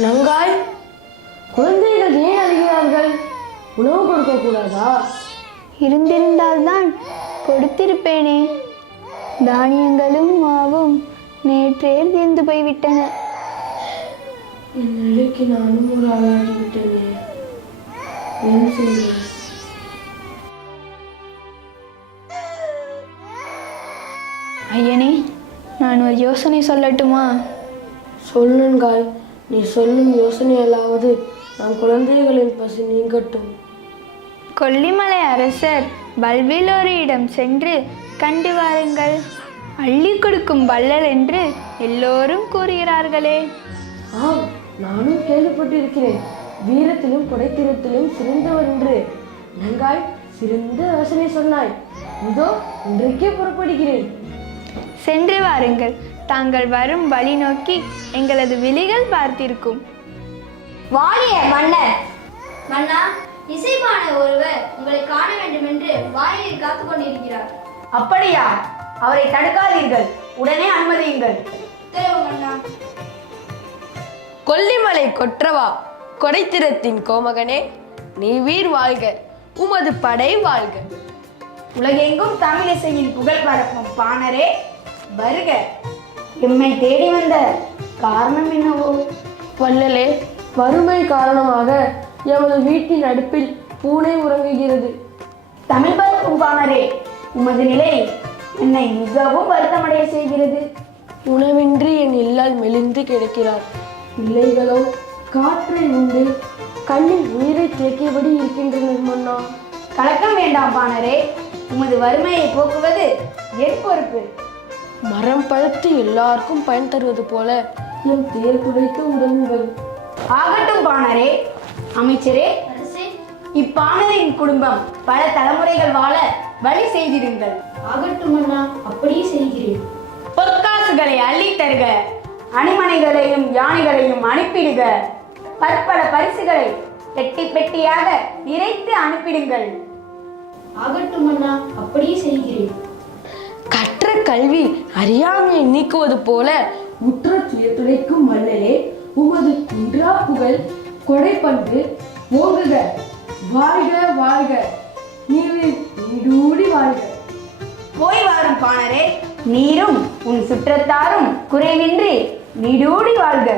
நங்காய், குழந்தைகள் ஏன் அழுகிறார்கள்? உணவு கொடுக்க கூடாதா? இருந்திருந்தால்தான் கொடுத்திருப்பேனே. தானியங்களும் மாவும் நேற்றே தீர்ந்து போய்விட்டன. என் நிலைக்கு நானும் ஒரு ஆளாகிவிட்டேனே. என்ன செய்வேன்? ஐயனே, நான் ஒரு யோசனை சொல்லட்டுமா? சொல்லுங்காய். நீ சொல்லும் யோசனையல்லாவது நம் குழந்தைகளின் பசி நீங்கட்டும். கொல்லிமலை அரசர் பல்விலோரியிடம் சென்று கண்டு வாருங்கள். அள்ளி கொடுக்கும் வள்ளல் என்று எல்லோரும் கூறுகிறார்களே. ஆம், நானும் கேள்விப்பட்டிருக்கிறேன். வீரத்திலும் கொடைத்திரத்திலும் சிறந்தவர் என்று. நங்காய், சிறந்த யோசனை சொன்னாய். இதோ இன்றைக்கே புறப்படுகிறேன். சென்று வாருங்கள். தாங்கள் வரும் வழி நோக்கி எங்களது விழிகள் பார்த்திருக்கும். வாழிய மன்னர்! மன்னா, இசைப்பான ஒருவர் உங்களை காண வேண்டும் என்று வாயிலில் காத்துக் கொண்டிருக்கிறார். அப்படியா? அவரை தடுக்காதீர்கள், உடனே அனுமதியுங்கள். உத்தரவு மன்னா. கொல்லிமலை கொற்றவா, கொடைத்திரத்தின் கோமகனே, நீ வீர் வாழ்க, உமது படை வாழ்க. உலகெங்கும் தமிழிசையின் புகழ் பரப்பும் பாணரே வருக. எம்மை தேடி வந்த காரணம் என்னவோ? வள்ளலே, வறுமை காரணமாக எமது வீட்டின் அடுப்பில் பூனை உறங்குகிறது. தமிழ் பரப்பும் பாணரே, உமது நிலை என்னை மிகவும் வருத்தமடைய செய்கிறது. உணவின்றி என் இல்லால் மெலிந்து கிடக்கிறார். பிள்ளைகளோ காற்றை உண்டு கண்ணில் உயிரை தேக்கியபடி இருக்கின்றனர் மன்னா. கலக்கம் வேண்டாம் பாணரே, உமது வறுமையை போக்குவது என் பொறுப்பு. மரம் பழுத்து எல்லாருக்கும் பயன் தருவது போல என் தேர் குடைத்து உதவுங்கள். ஆகட்டும் பாணரே. அமைச்சரே, இப்பாணரின் குடும்பம் பல தலைமுறைகள் வாழ வழி செய்திருங்கள். ஆகட்டும் மன்னா, அப்படியே செய்கிறேன். பொற்காசுகளை அள்ளித் தருக. அணிமனைகளையும் யானைகளையும் அனுப்பிடுக. பற்பல பரிசுகளை பெட்டி பெட்டியாக நிறைத்து அனுப்பிடுங்கள். ஆகட்டும் மன்னா, அப்படியே செய்கிறேன். கற்ற கல்வி அறியாமையை நீக்குவது போல உற்ற துயத்துடைக்கும் வள்ளலே, உமது குன்றா புகழ் கொடை பண்பு ஓங்குக. வாழ்க வாழ்க, நீடூடி வாழ்க. போய் வாரும் பாணரே, நீரும் உன் சுற்றத்தாரும் குறைவின்றி நீடூடி வாழ்க.